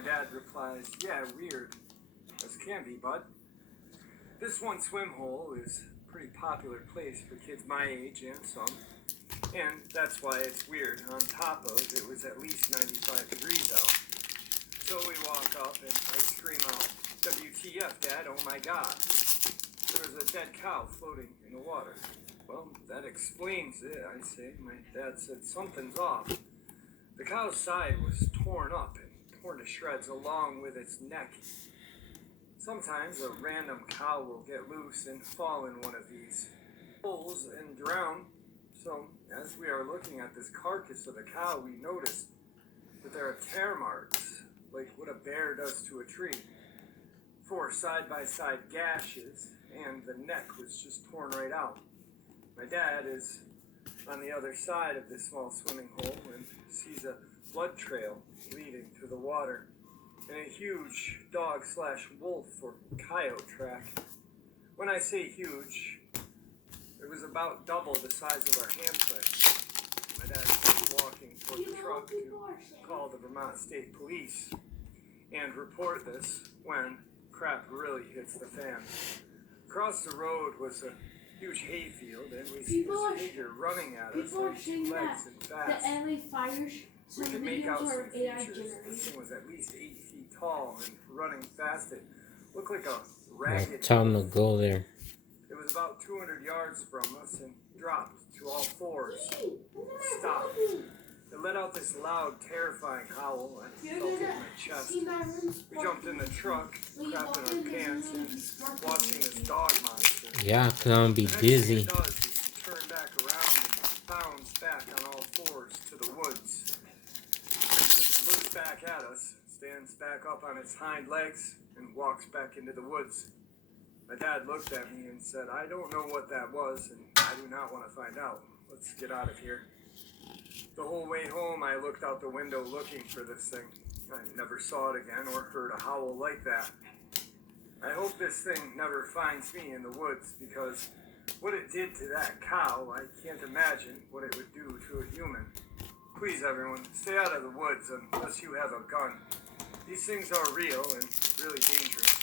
My dad replies, yeah, weird, as can be, bud. This one swim hole is a pretty popular place for kids my age and some, and that's why it's weird. On top of it was at least 95 degrees out. So we walk up and I scream out, WTF, Dad, oh my God. There was a dead cow floating in the water. Well, that explains it, I say. My dad said, something's off. The cow's side was torn up and torn to shreds along with its neck. Sometimes a random cow will get loose and fall in one of these holes and drown. So, as we are looking at this carcass of the cow, we notice that there are tear marks, like what a bear does to a tree. 4 side-by-side gashes, and the neck was just torn right out. My dad is on the other side of this small swimming hole and sees a blood trail leading to the water and a huge dog/wolf or coyote track. When I say huge, it was about double the size of our handprint. My dad started walking toward the truck to call the Vermont State Police and report this when crap really hits the fan. Across the road was a huge hayfield, and we see this figure running at us on two legs and fast. The LA fires. We could make out some features. This thing was at least 8 feet tall and running fast. It looked like a ragged. Tell him to go there. It was about 200 yards from us and dropped to all fours. Stopped. It let out this loud, terrifying howl. I felt it in my chest. We jumped in the truck, crapping our pants, and watching this dog monster. Yeah, 'cause I'm gonna be busy. The next thing it does is turn back around and bounds back on all fours to the woods. It looks back at us, stands back up on its hind legs, and walks back into the woods. My dad looked at me and said, I don't know what that was, and I do not want to find out. Let's get out of here. The whole way home, I looked out the window looking for this thing. I never saw it again or heard a howl like that. I hope this thing never finds me in the woods, because what it did to that cow, I can't imagine what it would do to a human. Please, everyone, stay out of the woods unless you have a gun. These things are real and really dangerous.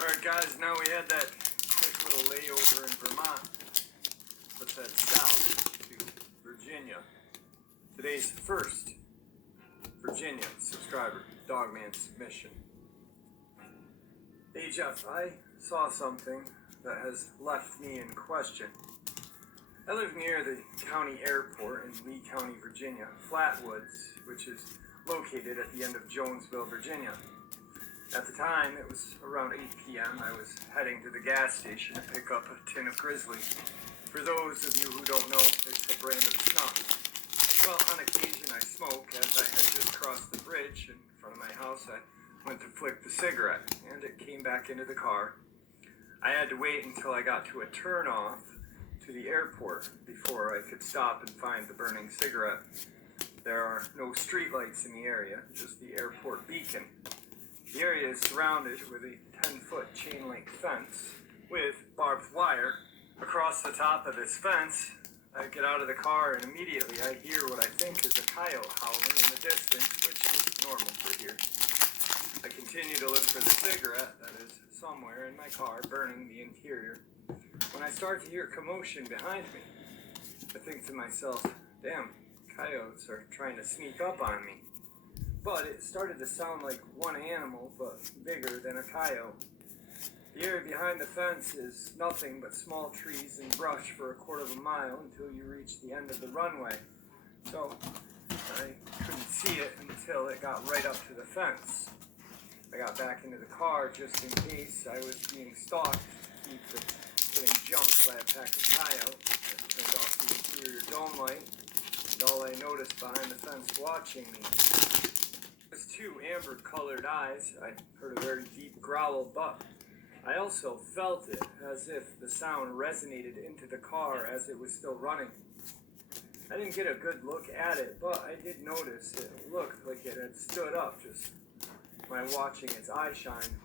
Alright guys, now we had that quick little layover in Vermont. Let's head south to Virginia. Today's first Virginia subscriber, Dogman Submission. Hey Jeff, I saw something that has left me in question. I live near the county airport in Lee County, Virginia, Flatwoods, which is located at the end of Jonesville, Virginia. At the time, it was around 8 p.m. I was heading to the gas station to pick up a tin of Grizzly. For those of you who don't know, it's a brand of snuff. Well, on occasion I smoke. As I had just crossed the bridge in front of my house, I went to flick the cigarette, and it came back into the car. I had to wait until I got to a turnoff to the airport before I could stop and find the burning cigarette. There are no streetlights in the area, just the airport beacon. The area is surrounded with a 10-foot chain-link fence with barbed wire. Across the top of this fence, I get out of the car and immediately I hear what I think is a coyote howling in the distance, which is normal for here. I continue to look for the cigarette that is somewhere in my car, burning the interior, when I start to hear commotion behind me. I think to myself, damn, coyotes are trying to sneak up on me. But it started to sound like one animal, but bigger than a coyote. The area behind the fence is nothing but small trees and brush for a quarter of a mile until you reach the end of the runway. So I couldn't see it until it got right up to the fence. I got back into the car just in case I was being stalked to keep from getting jumped by a pack of coyotes. I turned off the interior dome light, and all I noticed behind the fence watching me was 2 amber-colored eyes. I heard a very deep growl, but I also felt it as if the sound resonated into the car as it was still running. I didn't get a good look at it, but I did notice it looked like it had stood up just by watching its eye shine.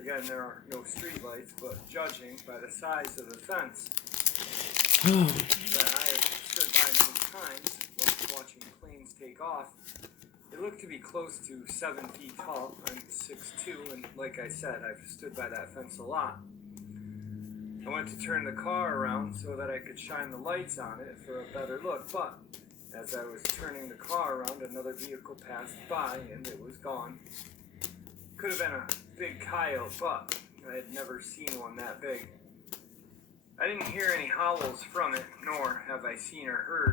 Again, there are no streetlights, but judging by the size of the fence that I have stood by many times while watching planes take off, It looked to be close to 7 feet tall. I'm 6'2", and like I said, I've stood by that fence a lot. I went to turn the car around so that I could shine the lights on it for a better look, but as I was turning the car around, another vehicle passed by and it was gone. Could have been a big coyote, but I had never seen one that big. I didn't hear any howls from it, nor have I seen or heard